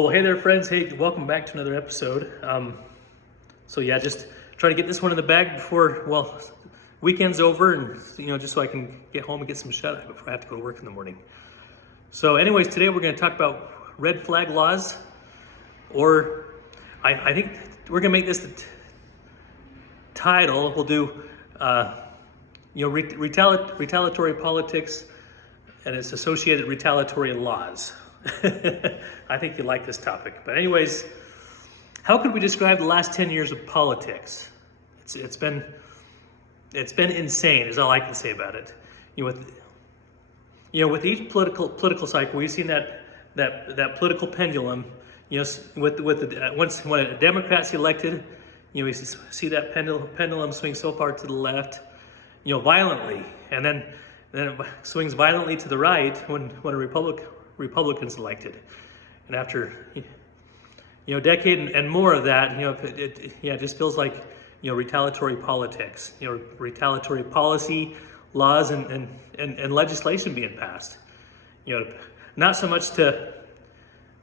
Well, hey there, friends. Hey, welcome back to another episode. Just trying to get this one in the bag before, weekend's over, and just so I can get home and get some shut eye before I have to go to work in the morning. So, anyways, today we're going to talk about red flag laws, or I think we're going to make this the title. We'll do, retaliatory politics and its associated retaliatory laws. I think you like this topic. But anyways, how could we describe the last 10 years of politics? It's been insane, is all I can say about it. With each political cycle, we've seen that political pendulum. When a Democrat's elected, we see that pendulum swing so far to the left, violently, and then it swings violently to the right when a Republican's elected. And after a decade and more of that, it just feels like retaliatory politics, retaliatory policy, laws, and legislation being passed. Not so much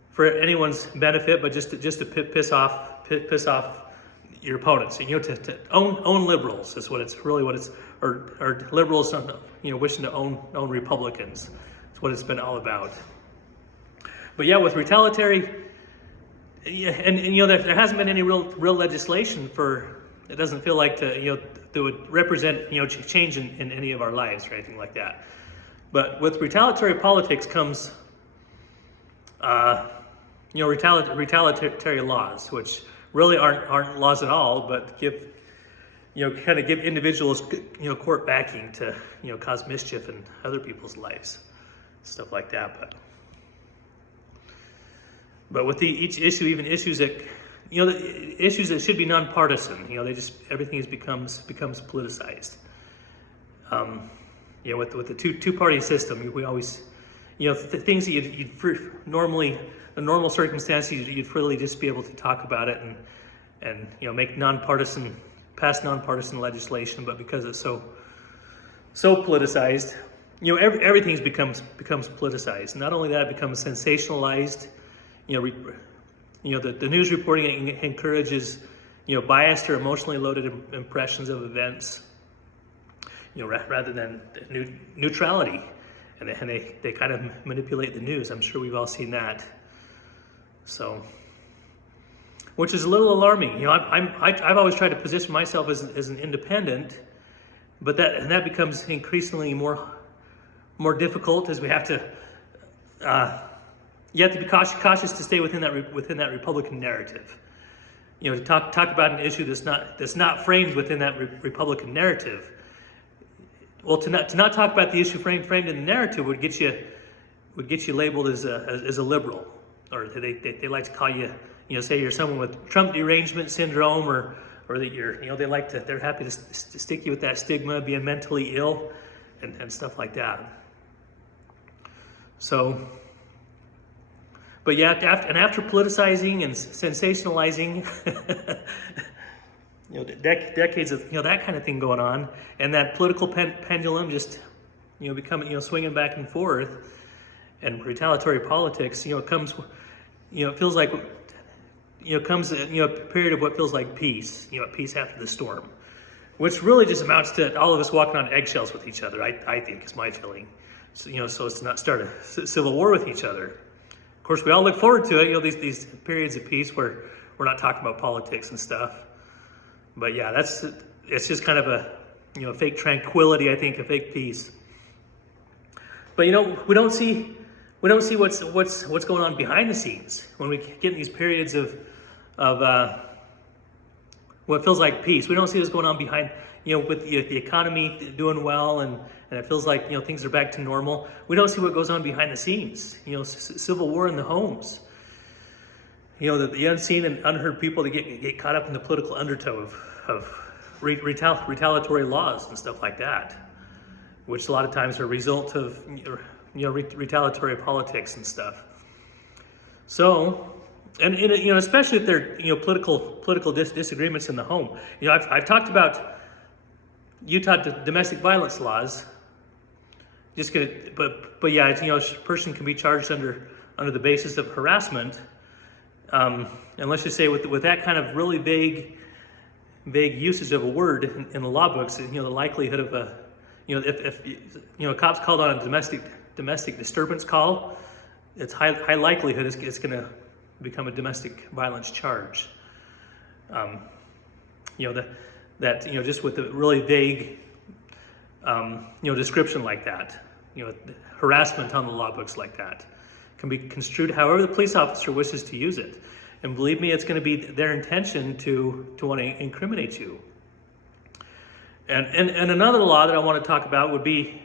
for anyone's benefit, but just to piss off your opponents. To own liberals is what it's or liberals wishing to own Republicans. It's what it's been all about. But yeah, with retaliatory, there hasn't been any real legislation for. It doesn't feel like that would represent change in any of our lives or anything like that. But with retaliatory politics comes retaliatory laws, which really aren't laws at all, but give individuals court backing to cause mischief in other people's lives, stuff like that. But with each issue, even issues that the issues that should be nonpartisan, everything becomes politicized. With the two-party system, we always things that you'd normally in normal circumstances you'd really just be able to talk about it and make pass nonpartisan legislation, but because it's so politicized, everything becomes politicized. Not only that, it becomes sensationalized. The news reporting encourages biased or emotionally loaded impressions of events, rather than neutrality, and they kind of manipulate the news. I'm sure we've all seen that. So, which is a little alarming. I've always tried to position myself as an independent, but that becomes increasingly more difficult as we have to. You have to be cautious to stay within that Republican narrative. To talk about an issue that's not framed within that Republican narrative. Well, to not talk about the issue framed in the narrative would get you labeled as a liberal, or they like to call you say you're someone with Trump derangement syndrome, or that they're happy to stick you with that stigma, being mentally ill, and stuff like that. So. But yeah, after politicizing and sensationalizing, decades of that kind of thing going on, and that political pendulum just becoming swinging back and forth, and retaliatory politics, comes, it feels like comes a period of what feels like peace, peace after the storm, which really just amounts to all of us walking on eggshells with each other. I think is my feeling. So as to not start a civil war with each other. Of course, we all look forward to it, these periods of peace where we're not talking about politics and stuff. But yeah, it's just kind of a fake tranquility, I think, a fake peace. But we don't see what's going on behind the scenes when we get in these periods of what feels like peace. We don't see what's going on behind, with the economy doing well and it feels like things are back to normal. We don't see what goes on behind the scenes. Civil war in the homes. The unseen and unheard people that get caught up in the political undertow of retaliatory laws and stuff like that, which a lot of times are a result of retaliatory politics and stuff. So, and especially if they're political disagreements in the home. I've talked about Utah domestic violence laws. But yeah, a person can be charged under the basis of harassment, And let's just say with that kind of really vague usage of a word in the law books, the likelihood of if cops called on a domestic disturbance call, it's high likelihood it's going to become a domestic violence charge. Just with a really vague description like that, harassment on the law books like that can be construed however the police officer wishes to use it. And believe me, it's going to be their intention to want to incriminate you. And another law that I want to talk about would be,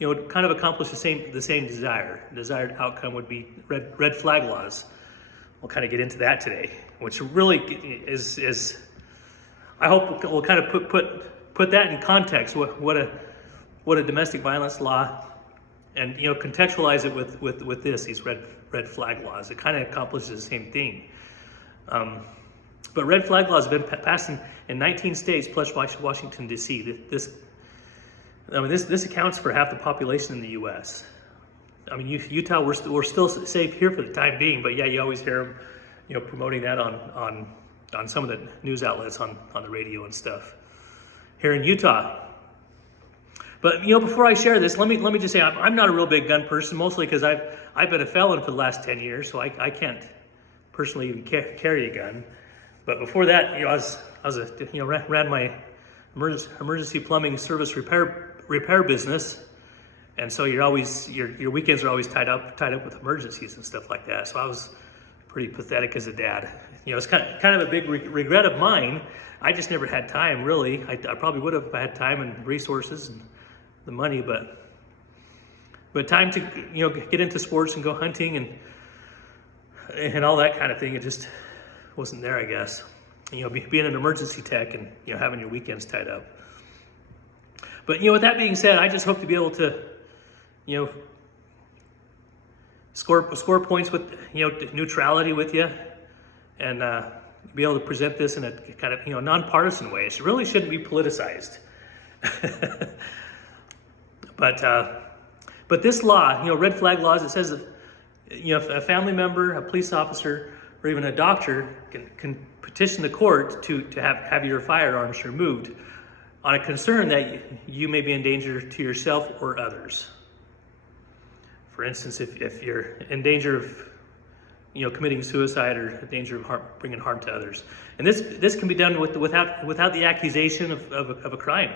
kind of accomplish the same desired outcome would be red flag laws. We'll kind of get into that today, which really is I hope we'll kind of put that in context. What a domestic violence law, and contextualize it with these red flag laws. It kind of accomplishes the same thing. But red flag laws have been passed in 19 states plus Washington D.C. This accounts for half the population in the U.S. I mean, Utah, we're still safe here for the time being, but yeah, you always hear them, promoting that on some of the news outlets on the radio and stuff here in Utah. But before I share this, let me just say I'm not a real big gun person, mostly because I've been a felon for the last 10 years, so I can't personally even carry a gun. But before that, I was ran my emergency plumbing service repair business, and so your weekends are always tied up with emergencies and stuff like that. So I was pretty pathetic as a dad. It's kind of a big regret of mine. I just never had time, really. I probably would have if I had time and resources and the money, but time to get into sports and go hunting and all that kind of thing, it just wasn't there, I guess. Being an emergency tech and having your weekends tied up. But with that being said, I just hope to be able to score points with neutrality with you, and be able to present this in a kind of nonpartisan way. It really shouldn't be politicized. But this law, red flag laws, it says that if a family member, a police officer, or even a doctor can petition the court to have your firearms removed on a concern that you may be in danger to yourself or others. For instance, if you're in danger of committing suicide or in danger of bringing harm to others, and this can be done without the accusation of a crime,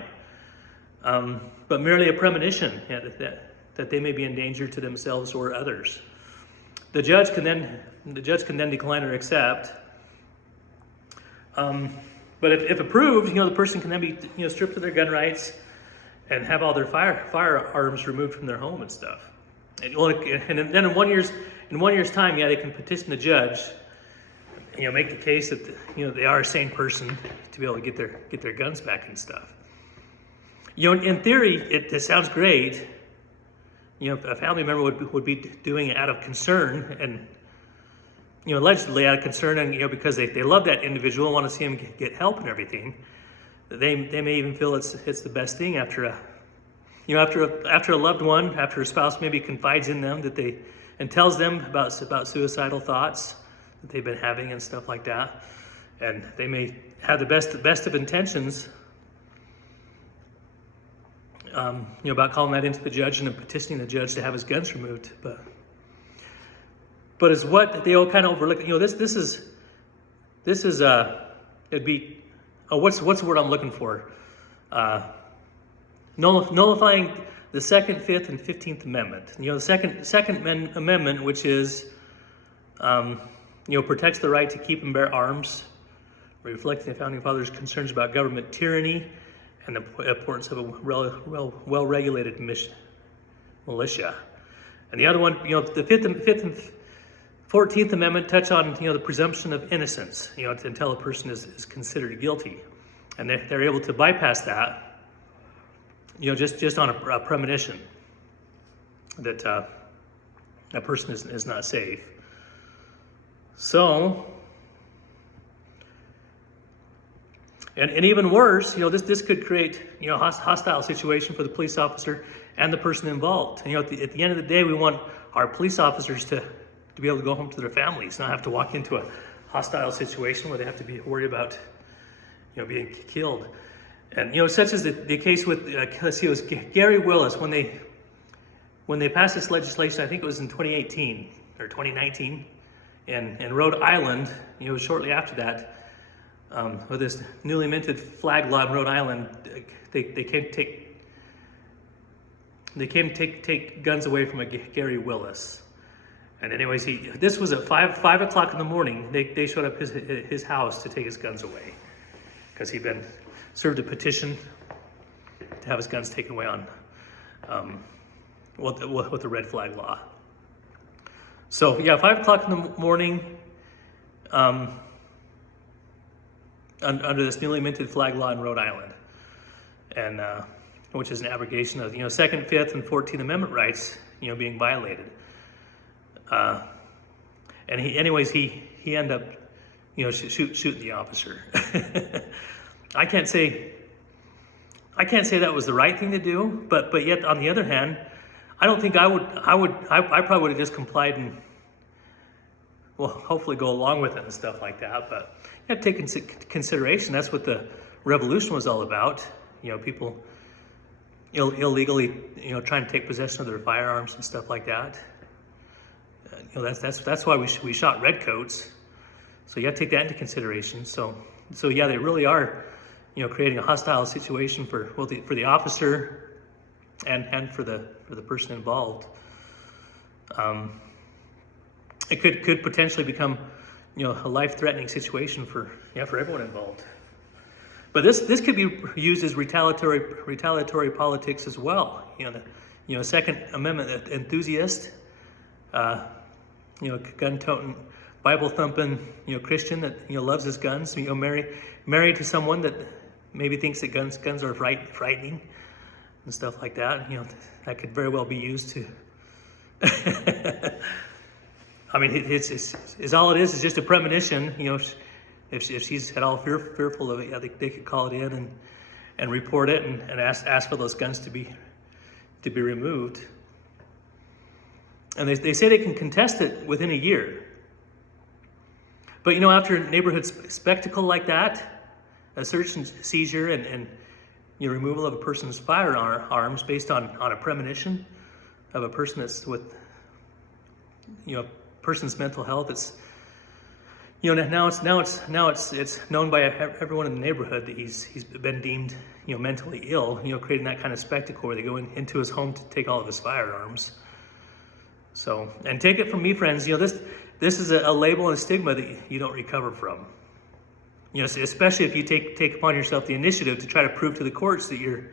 but merely a premonition that they may be in danger to themselves or others. The judge can then decline or accept. But if approved, the person can then be stripped of their gun rights and have all their firearms removed from their home and stuff. And then in 1 year's time, they can petition the judge, make the case that they are a sane person to be able to get their guns back and stuff. In theory, it sounds great. A family member would be doing it out of concern and allegedly out of concern, and because they love that individual and want to see him get help and everything. They may even feel it's the best thing after a loved one, after a spouse maybe confides in them and tells them about suicidal thoughts that they've been having and stuff like that, and they may have the best of intentions. About calling that into the judge and petitioning the judge to have his guns removed, but is what they all kind of overlook. This is it'd be what's the word I'm looking for? Nullifying the Second, Fifth, and 15th Amendment. The Second Amendment, which is protects the right to keep and bear arms, reflecting the founding fathers' concerns about government tyranny and the importance of a well-regulated militia. And the other one, the Fifth and 14th Amendment touch on the presumption of innocence, until a person is considered guilty, and they're able to bypass that, just on a premonition that a person is not safe. So. And even worse, this could create a hostile situation for the police officer and the person involved. At the end of the day, we want our police officers to be able to go home to their families, not have to walk into hostile situation where they have to be worried about, being killed. And, such as the case with, let's see, it was Gary Willis when they passed this legislation, I think it was in 2018 or 2019, in Rhode Island, shortly after that, with this newly minted flag law in Rhode Island, they came to take guns away from a Gary Willis. And anyways, this was at 5 o'clock in the morning. They showed up his house to take his guns away because he'd been served a petition to have his guns taken away on with the red flag law. So yeah, 5 o'clock in the morning, under this newly minted flag law in Rhode Island, and which is an abrogation of Second, Fifth, and 14th Amendment rights being violated. And he ended up shooting the officer. I can't say that was the right thing to do, but yet on the other hand, I don't think I probably would have just complied and, well, hopefully go along with it and stuff like that. But you have to take into consideration that's what the revolution was all about. People illegally trying to take possession of their firearms and stuff like that. That's why we shot redcoats. So you have to take that into consideration. So yeah, they really are creating a hostile situation for the officer and for the person involved. It could potentially become a life-threatening situation for everyone involved. But this could be used as retaliatory politics as well. The Second Amendment enthusiast, gun-toting, Bible-thumping, Christian that loves his guns. Married to someone that maybe thinks that guns are frightening and stuff like that. That could very well be used to. I mean, it's all it is just a premonition. If she's at all fearful of it, they could call it in and report it and ask for those guns to be removed. And they say they can contest it within a year. But after a neighborhood spectacle like that, a search and seizure and removal of a person's firearms based on a premonition of a person that's with person's mental health, it's now it's known by everyone in the neighborhood that he's been deemed mentally ill, creating that kind of spectacle where they go into his home to take all of his firearms. So, and take it from me, friends, this is a label and a stigma that you don't recover from. Especially if you take upon yourself the initiative to try to prove to the courts that you're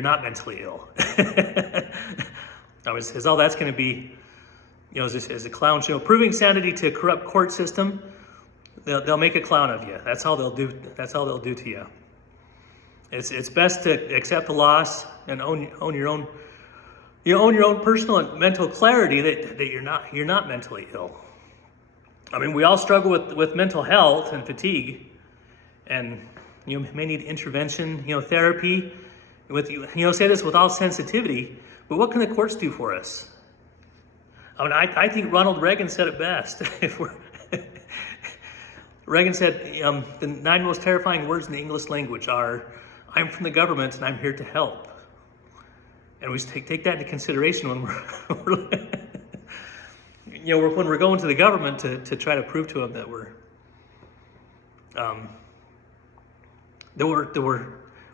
not mentally ill. As all that's going to be, as a clown show, proving sanity to a corrupt court system, they'll make a clown of you. That's all they'll do. That's all they'll do to you. It's best to accept the loss and own your own. Own your own personal and mental clarity that you're not mentally ill. I mean, we all struggle with mental health and fatigue, and may need intervention, therapy. Say this with all sensitivity, but what can the courts do for us? I mean, I think Ronald Reagan said it best. Reagan said the 9 most terrifying words in the English language are, "I'm from the government and I'm here to help." And we take that into consideration when when we're going to the government to try to prove to them that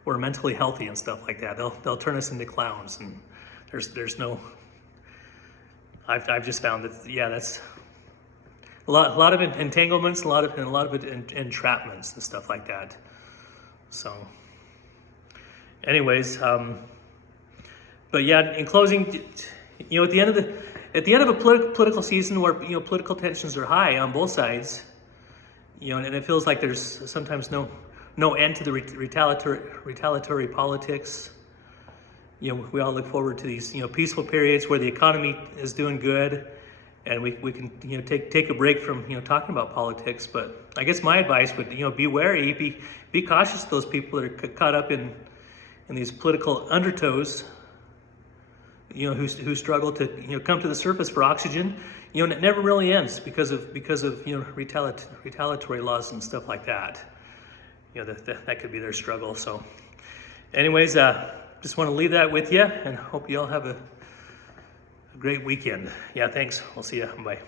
we're mentally healthy and stuff like that. They'll turn us into clowns, and there's no. I've just found that that's a lot of entanglements, a lot of entrapments and stuff like that. So, anyways. But yeah, in closing, at the end of a political season where political tensions are high on both sides, and it feels like there's sometimes no end to the retaliatory politics. We all look forward to these peaceful periods where the economy is doing good, and we can take a break from talking about politics. But I guess my advice would be wary, be cautious of those people that are caught up in these political undertows. Who struggle to come to the surface for oxygen. you know, it never really ends because of you know, retaliatory laws and stuff like that. You know, that could be their struggle. So anyways, just want to leave that with you and hope you all have a great weekend. Yeah, thanks. We'll see you. Bye.